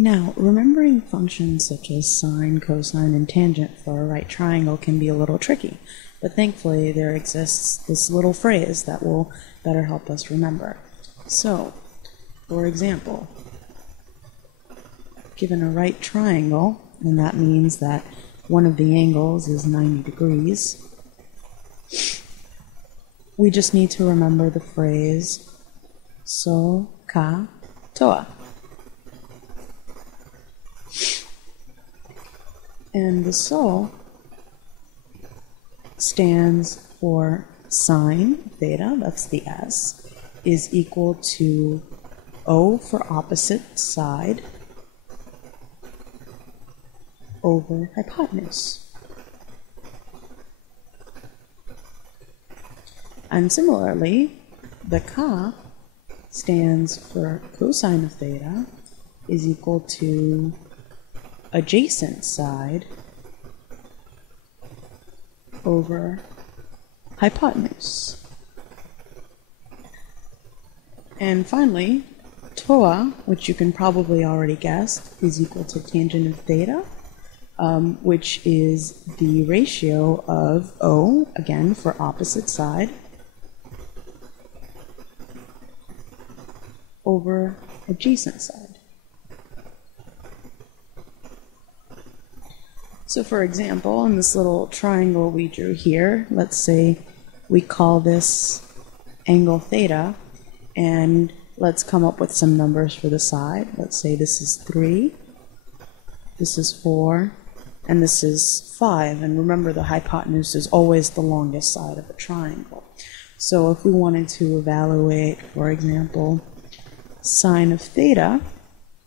Now, remembering functions such as sine, cosine, and tangent for a right triangle can be a little tricky, but thankfully there exists this little phrase that will better help us remember. So, for example, given a right triangle, and that means that one of the angles is 90 degrees, we just need to remember the phrase so, ka, toa. And the so stands for sine theta, that's the S, is equal to O for opposite side over hypotenuse. And similarly, the ka stands for cosine of theta is equal to adjacent side over hypotenuse. And finally, toa, which you can probably already guess, is equal to tangent of theta, which is the ratio of O, again for opposite side, over adjacent side. So for example, in this little triangle we drew here, let's say we call this angle theta, and let's come up with some numbers for the side. Let's say this is 3, this is 4, and this is 5. And remember, the hypotenuse is always the longest side of a triangle. So if we wanted to evaluate, for example, sine of theta,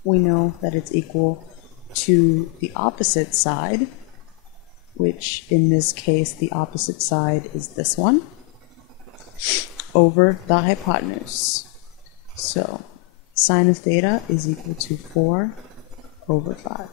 we know that it's equal to the opposite side, which in this case the opposite side is this one, over the hypotenuse. So sine of theta is equal to 4 over 5.